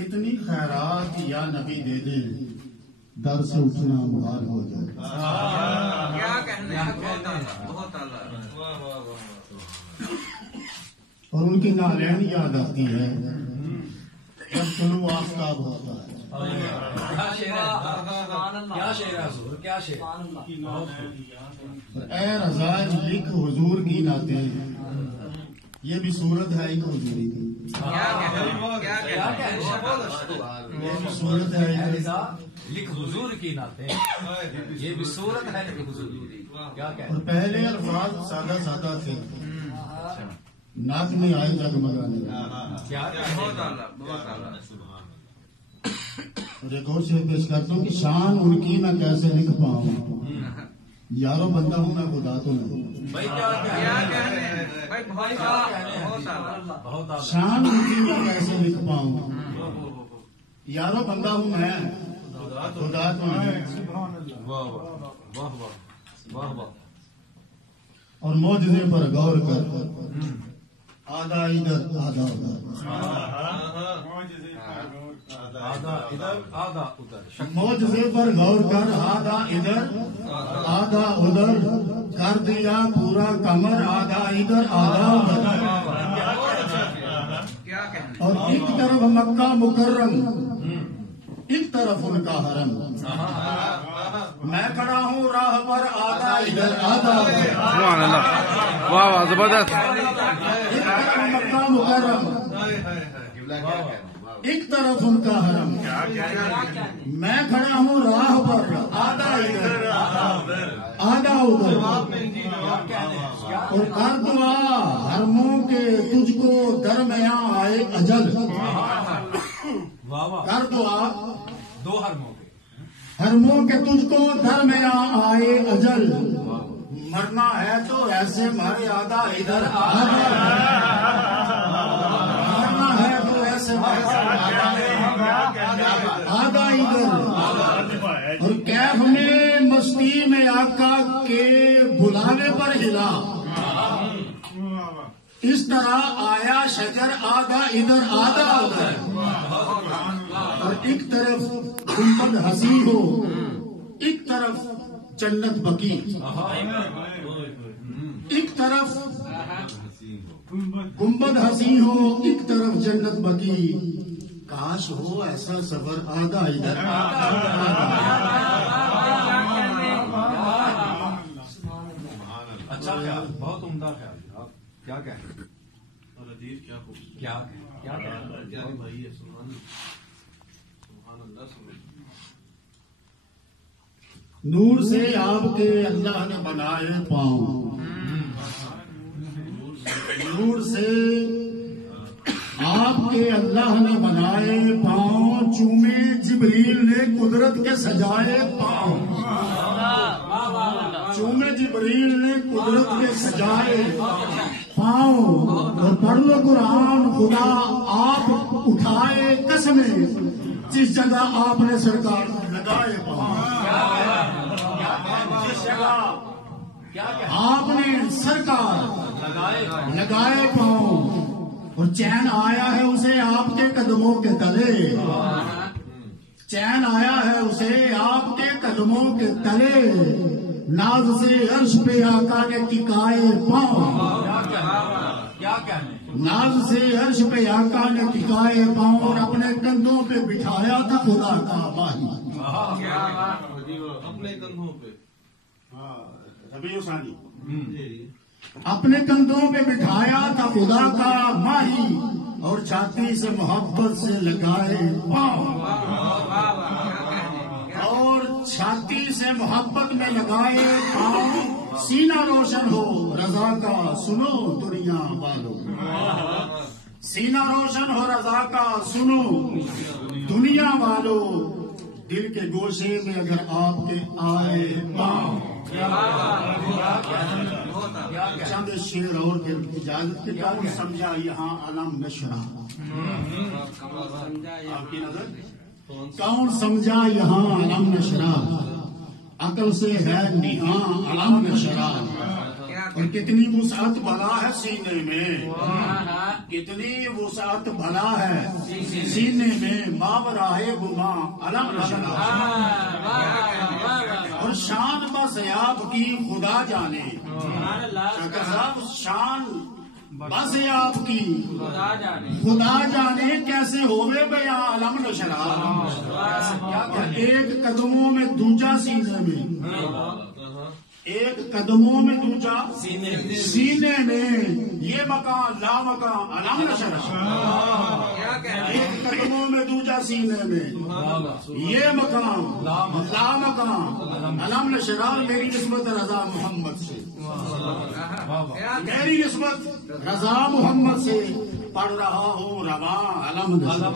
اتنی خیرات یا نبی دے دے در سے اٹھنا محال ہو جائے. کیا کہنے بہت اعلیٰ. اور ان کی نالین یاد آتی ہے جب طلوع آفتاب ہوتا ہے. اے رضا لکھ حضور کی نعتیں، یہ بھی صورت ہے ایک حضوری کی. یہ بھی صورت ہے لکھ حضور کی نعتیں، یہ بھی صورت ہے حضور. اور پہلے الفاظ سادہ سادہ تھے، نعت میں آئے جگمگانے. اور ایک اور شعر پیش کرتا ہوں کہ شان ان کی میں کیسے لکھ پاؤں، یارو بندہ ہوں میں خدا تو نہیں. شان ان کی میں کیسے لکھ پاؤں، یارو بندہ ہوں میں خدا تو نہیں. اور معجزے پر غور کر آدھا ادھر آدھا ادھر، معجزے پر غور کر آدھا ادھر آدھا ادھر، کر دیا پورا کمر آدھا ادھر آدھا ادھر. اور ایک طرف مکہ مکرم ایک طرف ان کا حرم، میں کھڑا ہوں راہ پر آدھا ادھر آدھا ادھر. سبحان اللہ، واہ واہ زبردست. ایک طرف مکہ مکرم ایک طرف ان کا حرم، میں کھڑا ہوں راہ پر آدھا ادھر آدھا ادھر. اور کر دعا حرموں کے تجھ کو درمیاں آئے اجل، کر دعا دو حرموں کے تجھ کو درمیاں آئے اجل، مرنا ہے تو ایسے مر آدھا ادھر آدھا، مرنا ہے تو ایسے مر آدھا ادھر. اور کیف میں مستی میں آقا کے بلانے پر ہلا، اس طرح آیا شجر آدھا ادھر آدھا ادھر. اور ایک طرف گنبد حسین ہو ایک طرف جنت بقی، ایک طرف گنبد حسین ہو ایک طرف جنت بقی، کاش ہو ایسا سفر آدھا ادھر. اچھا خیال، بہت عمدہ خیال. آپ کیا کہیں؟ نور سے آپ کے اللہ نے بنائے پاؤں، نور سے آپ کے اللہ نے بنائے پاؤں، چومے جبریل نے قدرت کے سجائے پاؤں، چومے جبریل نے قدرت کے سجائے پاؤں. اور پڑھ لو قرآن خدا آپ اٹھائے قسمیں، جس جگہ آپ نے سرکار لگائے پاؤں، جس جگہ آپ نے سرکار لگائے پاؤں. اور چین آیا ہے اسے آپ کے قدموں کے تلے، چین آیا ہے اسے آپ کے قدموں کے تلے، ناز سے عرش پہ آقا نے ٹکائے پاؤں، ناز سے عرش پہ آقا نے ٹکائے پاؤں. اور اپنے کندھوں پہ بٹھایا تھا خدا کا ماہی، اپنے کندھوں پہ اپنے کندھوں پہ بٹھایا تھا خدا کا ماہی، اور چھاتی سے محبت سے لگائے پاؤں، اور چھاتی سے محبت میں لگائے پاؤں. سینہ روشن ہو رضا کا سنو دنیا والو، سینہ روشن ہو رضا کا سنو دنیا والو، دل کے گوشے میں اگر آپ کے آئے پاؤں. چند شیر اور اجازت کے کون سمجھا یہاں علم نشرہ، آپ کی نظر کون سمجھا یہاں علم نشرہ، عقل سے ہے نہاں علم نشرہ. اور کتنی وسعت بلا ہے سینے میں، کتنی وسعت بھلا ہے سینے میں ماوراہ گما علم نشرہ. اور شان بس آپ کی خدا جانے. شاکر صاحب شان بس آپ کی خدا جانے کیسے ہوئے بیاں علم نشرہ. ایک قدموں میں دوجا سینے میں، ایک قدموں میں دوجا سینے میں، یہ مکان لا مکان علم نشرہ. ایک قدموں میں دوجا سینے میں، یہ مکان لا مکان علم نشرہ. میری نسبت رضا محمد سے، میری نسبت رضا محمد سے پڑھ رہا ہوں رواں علم نشرہ.